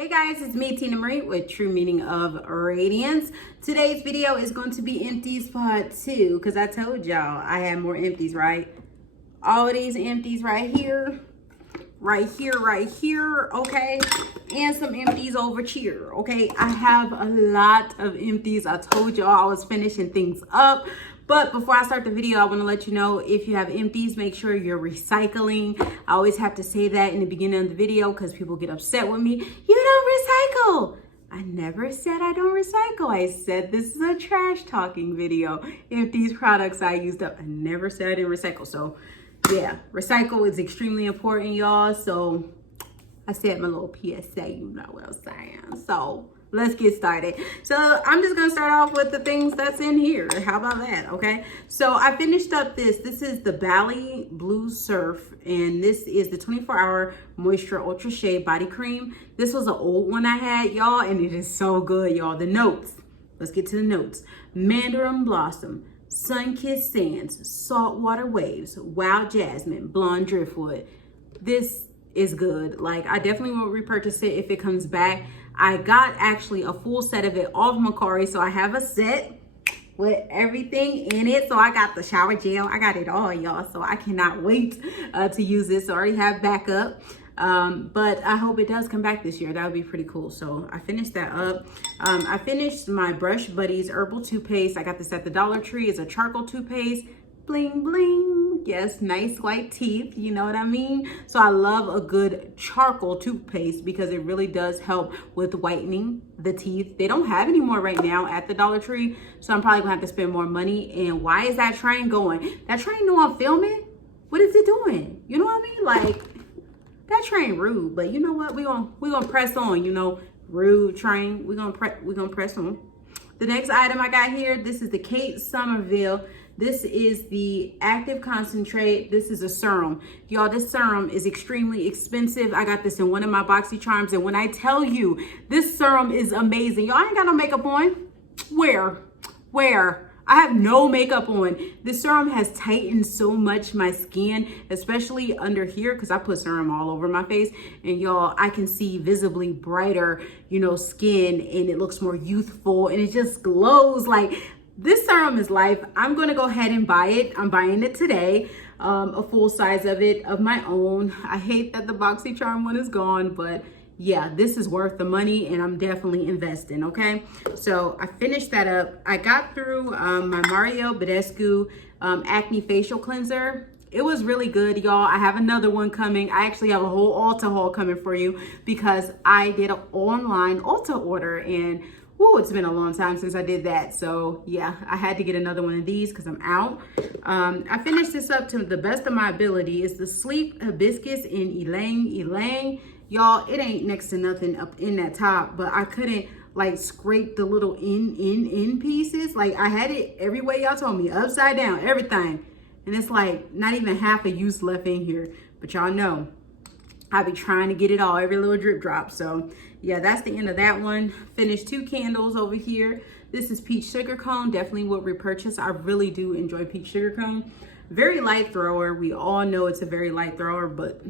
Hey guys, it's me, Tina Marie, with True Meaning of Radiance. Today's video is going to be empties part 2, because I told y'all I had more empties, right? All these empties right here, okay? And some empties over here, okay? I have a lot of empties. I told y'all I was finishing things up. But before I start the video, I want to let you know, if you have empties, make sure you're recycling. I always have to say that in the beginning of the video because people get upset with me. You don't recycle. I never said I don't recycle. I said this is a trash talking video. If these products I used up, I never said I didn't recycle. So yeah, recycle is extremely important, y'all. So I said my little PSA, you know what I'm saying. So let's get started. So I'm just gonna start off with the things that's in here. How about that, okay? So I finished up this. This is the Bali Blue Surf, and this is the 24-hour Moisture Ultra Shea Body Cream. This was an old one I had, y'all, and it is so good, y'all. The notes, let's get to the notes. Mandarin Blossom, Sun-Kissed Sands, Saltwater Waves, Wild Jasmine, Blonde Driftwood. This is good. Like, I definitely will repurchase it if it comes back. I got actually a full set of it off Macari, so I have a set with everything in it. So I got the shower gel, I got it all, y'all. So I cannot wait to use this. I already have backup, but I hope it does come back this year. That would be pretty cool. So I finished that up. I finished my Brush Buddies herbal toothpaste. I got this at the Dollar Tree. It's a charcoal toothpaste. Bling bling. Yes, nice white teeth, you know what I mean? So I love a good charcoal toothpaste because it really does help with whitening the teeth. They don't have any more right now at the Dollar Tree, so I'm probably gonna have to spend more money. And why is that train going? That train know I'm filming? What is it doing? You know what I mean? Like, that train rude, but you know what? We're gonna press on, you know, rude train. We're gonna press on. The next item I got here, this is the Kate Somerville. This is the active concentrate. This is a serum. Y'all, this serum is extremely expensive. I got this in one of my BoxyCharms, and when I tell you, this serum is amazing. Y'all ain't got no makeup on. Where? I have no makeup on. This serum has tightened so much my skin, especially under here, because I put serum all over my face. And y'all, I can see visibly brighter, you know, skin, and it looks more youthful, and it just glows. Like, this serum is life. I'm gonna go ahead and buy it. I'm buying it today, a full size of it, of my own. I hate that the BoxyCharm one is gone, but yeah, this is worth the money, and I'm definitely investing, okay? So I finished that up. I got through my Mario Badescu Acne Facial Cleanser. It was really good, y'all. I have another one coming. I actually have a whole Ulta haul coming for you because I did an online Ulta order, and whoa, it's been a long time since I did that. So yeah, I had to get another one of these because I'm out. I finished this up to the best of my ability. It's the Sleep Hibiscus in Ylang. Y'all, it ain't next to nothing up in that top, but I couldn't like scrape the little in pieces. Like, I had it every way y'all told me, upside down, everything. And it's like not even half a use left in here. But y'all know, I be trying to get it all, every little drip drop. So yeah, that's the end of that one. Finished 2 candles over here. This is Peach Sugar Cone. Definitely would repurchase. I really do enjoy Peach Sugar Cone. Very light thrower. We all know it's a very light thrower, but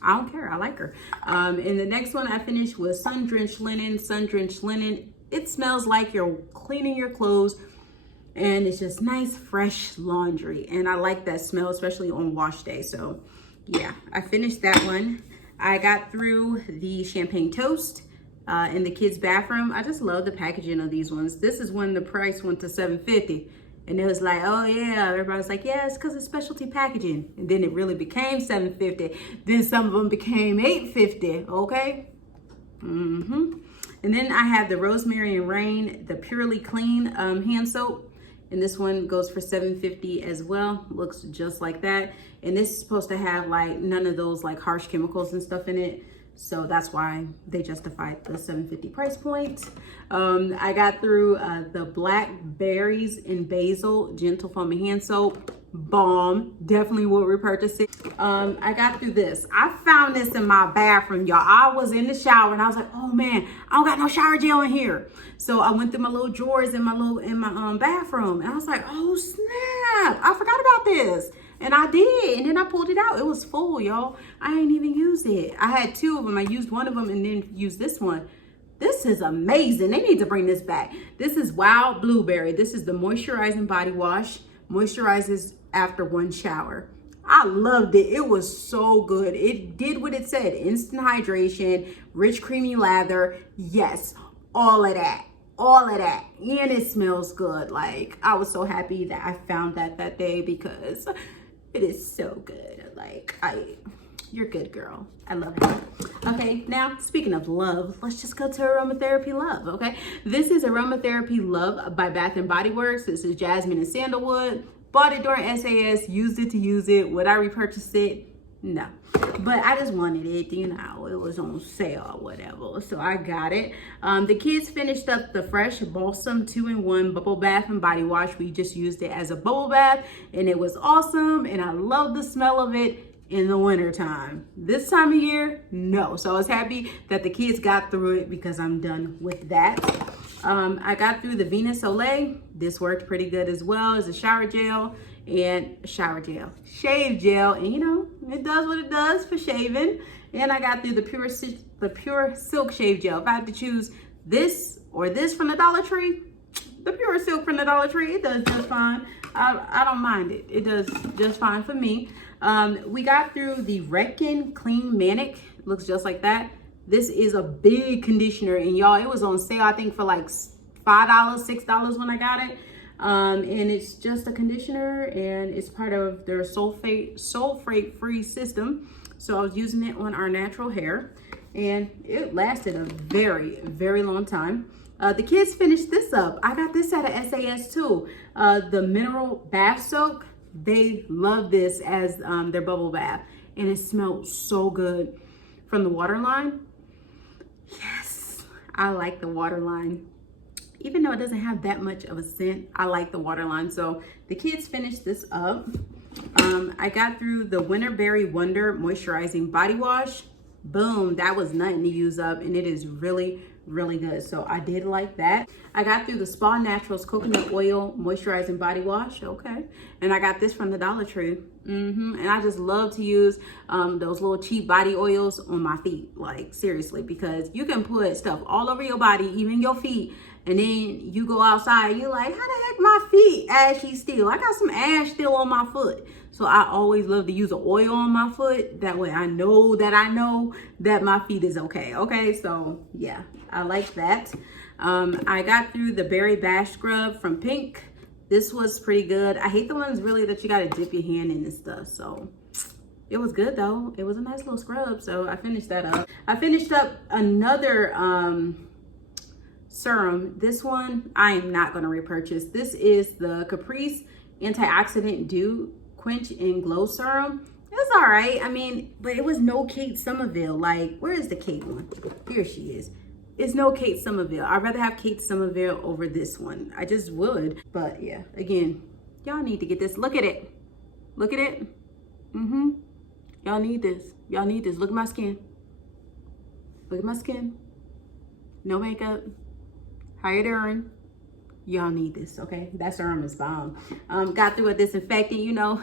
I don't care. I like her. And the next one I finished was Sun Drenched Linen. Sun Drenched Linen. It smells like you're cleaning your clothes, and it's just nice, fresh laundry. And I like that smell, especially on wash day. So yeah, I finished that one. I got through the Champagne Toast in the kids' bathroom. I just love the packaging of these ones. This is when the price went to $7.50. And it was like, oh yeah, everybody's like, yeah, it's because of specialty packaging. And then it really became $7.50. Then some of them became $8.50, okay? And then I have the Rosemary and Rain, the Purely Clean hand soap. And this one goes for $7.50 as well. Looks just like that. And this is supposed to have like none of those like harsh chemicals and stuff in it. So that's why they justified the $7.50 price point. I got through the Blackberries and Basil Gentle Foaming Hand Soap. Bomb. Definitely will repurchase it. I got through this. I found this in my bathroom, y'all. I was in the shower and I was like, oh man, I don't got no shower gel in here. So I went through my little drawers in my bathroom, and I was like, oh snap, I forgot about this. And I did. And then I pulled it out. It was full, y'all. I ain't even used it. I had 2 of them. I used one of them and then used this one. This is amazing. They need to bring this back. This is Wild Blueberry. This is the moisturizing body wash. Moisturizes after 1 shower. I loved it. It was so good. It did what it said. Instant hydration, rich creamy lather. Yes, all of that. All of that. And it smells good. Like, I was so happy that I found that day because it is so good. Like, you're good, girl. I love it. Okay, now speaking of love, let's just go to Aromatherapy Love, okay? This is Aromatherapy Love by Bath & Body Works. This is jasmine and sandalwood. Bought it during SAS, used it to use it. Would I repurchase it? No. But I just wanted it, you know, it was on sale or whatever. So I got it. The kids finished up the Fresh Balsam 2-in-1 Bubble Bath and Body Wash. We just used it as a bubble bath and it was awesome. And I love the smell of it in the winter time. This time of year, no. So I was happy that the kids got through it because I'm done with that. I got through the Venus Olay. This worked pretty good as well as a shave gel, and you know, it does what it does for shaving. And I got through the Pure Silk Shave Gel. If I had to choose this or this from the Dollar Tree, the Pure Silk from the Dollar Tree, it does just fine. I don't mind it. It does just fine for me. We got through the Rakuten Clean Manic. Looks just like that. This is a big conditioner, and y'all, it was on sale, I think, for like $5, $6 when I got it. And it's just a conditioner, and it's part of their sulfate-free system. So I was using it on our natural hair, and it lasted a very, very long time. The kids finished this up. I got this at a SAS too. The mineral bath soak. They love this as their bubble bath, and it smelled so good. From the Waterline. Yes, I like the Waterline. Even though it doesn't have that much of a scent, I like the Waterline. So the kids finished this up. I got through the Winterberry Wonder Moisturizing Body Wash. Boom, that was nothing to use up, and it is really, really good. So I did like that. I got through the Spa Naturals Coconut Oil Moisturizing Body Wash. Okay. And I got this from the Dollar Tree. And I just love to use those little cheap body oils on my feet. Like, seriously, because you can put stuff all over your body, even your feet. And then you go outside, you're like, how the heck my feet ashy still? I got some ash still on my foot. So I always love to use an oil on my foot. That way I know that my feet is okay. Okay, so yeah, I like that. I got through the Berry Bash Scrub from Pink. This was pretty good. I hate the ones really that you gotta dip your hand in and stuff. So it was good though. It was a nice little scrub. So I finished that up. I finished up another serum. This one I am not gonna repurchase. This is the Caprice Antioxidant Dew Quench and Glow Serum. It's all right. I mean, but it was no Kate Somerville. Like, where is the Kate one? Here she is. It's no Kate Somerville. I'd rather have Kate Somerville over this one. I just would. But yeah, again, y'all need to get this. Look at it. Look at it. Y'all need this. Y'all need this. Look at my skin. Look at my skin. No makeup. Hydrating. Y'all need this, okay? That serum is bomb. Got through a disinfectant, you know.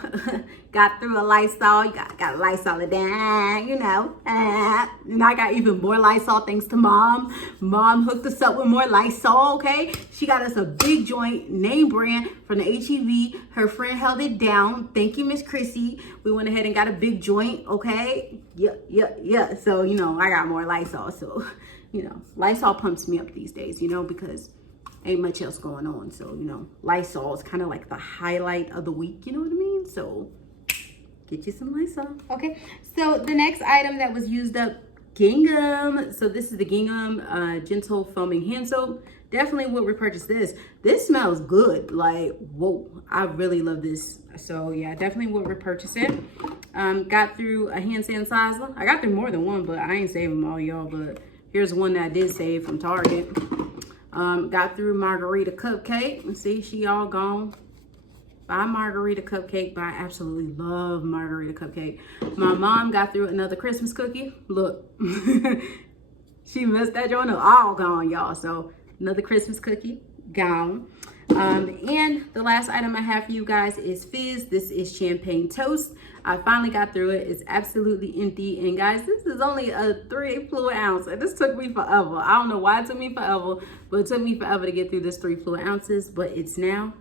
Got through a Lysol. You got Lysol it down, you know. And I got even more Lysol thanks to Mom. Mom hooked us up with more Lysol, okay? She got us a big joint, name brand from the HEV. Her friend held it down. Thank you, Miss Chrissy. We went ahead and got a big joint, okay? Yeah. So, you know, I got more Lysol. So, you know, Lysol pumps me up these days, you know, because ain't much else going on. So, you know, Lysol is kind of like the highlight of the week, you know what I mean? So get you some Lysol. Okay, so the next item that was used up, gingham. So this is the gingham gentle foaming hand soap. Definitely would repurchase this. This smells good. Like, whoa, I really love this. So yeah, definitely would repurchase it. Got through a hand sanitizer. I got through more than one, but I ain't saving them all, y'all. But here's one that I did save from Target. Got through Margarita Cupcake. And see, she all gone. Buy Margarita Cupcake, but I absolutely love Margarita Cupcake. My mom got through another Christmas cookie. Look, she messed that joint up. All gone, y'all. So another Christmas cookie, gone. And the last item I have for you guys is Fizz. This is champagne toast. I finally got through it. It's absolutely empty. And guys, this is only a 3 fluid ounce. And this took me forever. I don't know why it took me forever, but it took me forever to get through this 3 fluid ounces. But it's now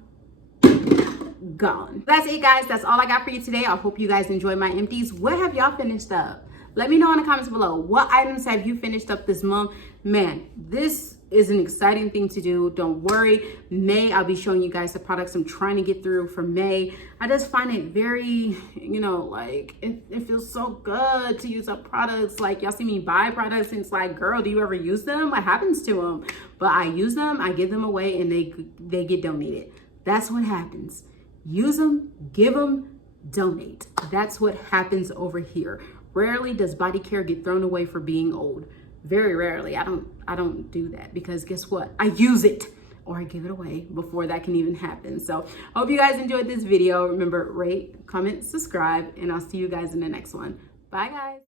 gone. That's it, guys. That's all I got for you today. I hope you guys enjoyed my empties. What have y'all finished up? Let me know in the comments below. What items have you finished up this month? Man, this is an exciting thing to do. Don't worry. May, I'll be showing you guys the products I'm trying to get through for May. I just find it very, you know, like it feels so good to use up products. Like, y'all see me buy products and it's like, girl, do you ever use them? What happens to them? But I use them, I give them away, and they get donated. That's what happens. Use them, give them, donate. That's what happens over here. Rarely does body care get thrown away for being old. Very rarely. I don't do that, because guess what? I use it or I give it away before that can even happen. So hope you guys enjoyed this video. Remember, rate, comment, subscribe, and I'll see you guys in the next one. Bye, guys.